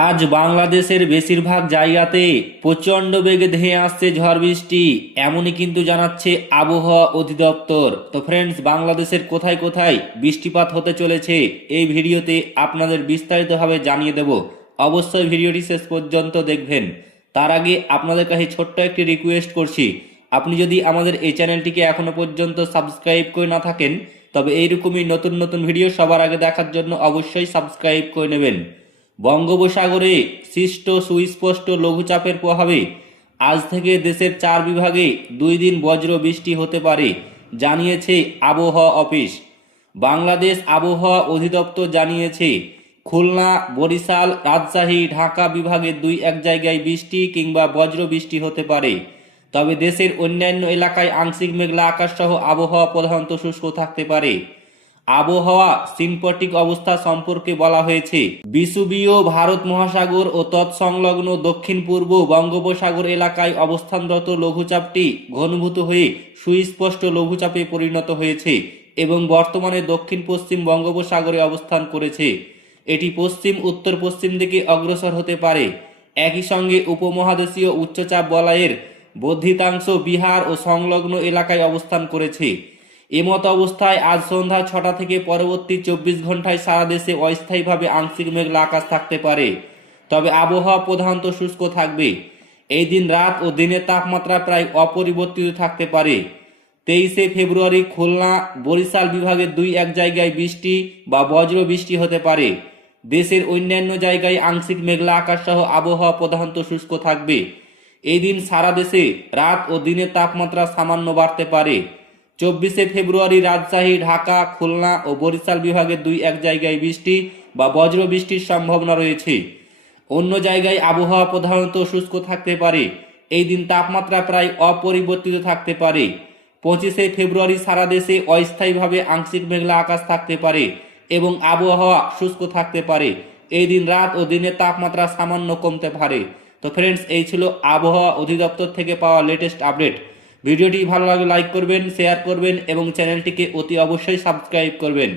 আজ বাংলাদেশের বেশিরভাগ জায়গাতে প্রচণ্ড বেগে ধেয়ে আসছে ঝড় বৃষ্টি, এমনই কিন্তু জানাচ্ছে আবহাওয়া অধিদপ্তর। তো ফ্রেন্ডস, বাংলাদেশের কোথায় কোথায় বৃষ্টিপাত হতে চলেছে এই ভিডিওতে আপনাদের বিস্তারিতভাবে জানিয়ে দেব। অবশ্যই ভিডিওটি শেষ পর্যন্ত দেখবেন। তার আগে আপনাদের কাছে ছোট্ট একটি রিকোয়েস্ট করছি, আপনি যদি আমাদের এই চ্যানেলটিকে এখনো পর্যন্ত সাবস্ক্রাইব করে না থাকেন, তবে এইরকমই নতুন নতুন ভিডিও সবার আগে দেখার জন্য অবশ্যই সাবস্ক্রাইব করে নেবেন। বঙ্গোপসাগরে সৃষ্ট সুস্পষ্ট লঘুচাপের প্রভাবে আজ থেকে দেশের 4 বিভাগে 2 দিন বজ্র বৃষ্টি হতে পারে, জানিয়েছে আবহাওয়া অফিস। বাংলাদেশ আবহাওয়া অধিদপ্তর জানিয়েছে, খুলনা, বরিশাল, রাজশাহী, ঢাকা বিভাগে 2-1 জায়গায় বৃষ্টি কিংবা বজ্র বৃষ্টি হতে পারে। তবে দেশের অন্যান্য এলাকায় আংশিক মেঘলা আকাশ সহ আবহাওয়া প্রধানত শুষ্ক থাকতে পারে। আবহাওয়া সিনপটিক অবস্থা সম্পর্কে বলা হয়েছে, বিষুবীয় ভারত মহাসাগর ও তৎসংলগ্ন দক্ষিণ পূর্ব বঙ্গোপসাগর এলাকায় অবস্থানরত লঘুচাপটি ঘনীভূত হয়ে সুস্পষ্ট লঘুচাপে পরিণত হয়েছে এবং বর্তমানে দক্ষিণ পশ্চিম বঙ্গোপসাগরে অবস্থান করেছে। এটি পশ্চিম উত্তর পশ্চিম দিকে অগ্রসর হতে পারে। একই সঙ্গে উপমহাদেশীয় উচ্চচাপ বলয়ের বর্ধিতাংশ বিহার ও সংলগ্ন এলাকায় অবস্থান করেছে। এমত অবস্থায় আজ সন্ধ্যা 6টা থেকে পরবর্তী 24 ঘন্টায় সারা দেশে অস্থায়ীভাবে আংশিক মেঘলা আকাশ থাকতে পারে, তবে আবহাওয়া প্রধানত শুষ্ক থাকবে। এই দিন রাত ও দিনের তাপমাত্রা প্রায় অপরিবর্তিত থাকতে পারে। 23শে ফেব্রুয়ারি খুলনা, বরিশাল বিভাগের 2-1 জায়গায় বৃষ্টি বা বজ্র বৃষ্টি হতে পারে। দেশের অন্যান্য জায়গায় আংশিক মেঘলা আকাশ সহ আবহাওয়া প্রধানত শুষ্ক থাকবে। এই দিন সারা দেশে রাত ও দিনের তাপমাত্রা সামান্য বাড়তে পারে। 24শে ফেব্রুয়ারি রাজশাহী, ঢাকা, খুলনা ও বরিশাল বিভাগের 2-1 জায়গায় বৃষ্টি বা বজ্র বৃষ্টির সম্ভাবনা রয়েছে। অন্য জায়গায় আবহাওয়া প্রধানত শুষ্ক থাকতে পারে। এই দিন তাপমাত্রা প্রায় অপরিবর্তিত থাকতে পারে। 25শে ফেব্রুয়ারি সারা দেশে অস্থায়ীভাবে আংশিক মেঘলা আকাশ থাকতে পারে এবং আবহাওয়া শুষ্ক থাকতে পারে। এই দিন রাত ও দিনের তাপমাত্রা সামান্য কমতে পারে। তো ফ্রেন্ডস, এই ছিল আবহাওয়া অধিদপ্তর থেকে পাওয়া লেটেস্ট আপডেট। ভিডিওটি ভালো লাগলে লাইক করবেন, শেয়ার করবেন এবং চ্যানেলটিকে অতি অবশ্যই সাবস্ক্রাইব করবেন।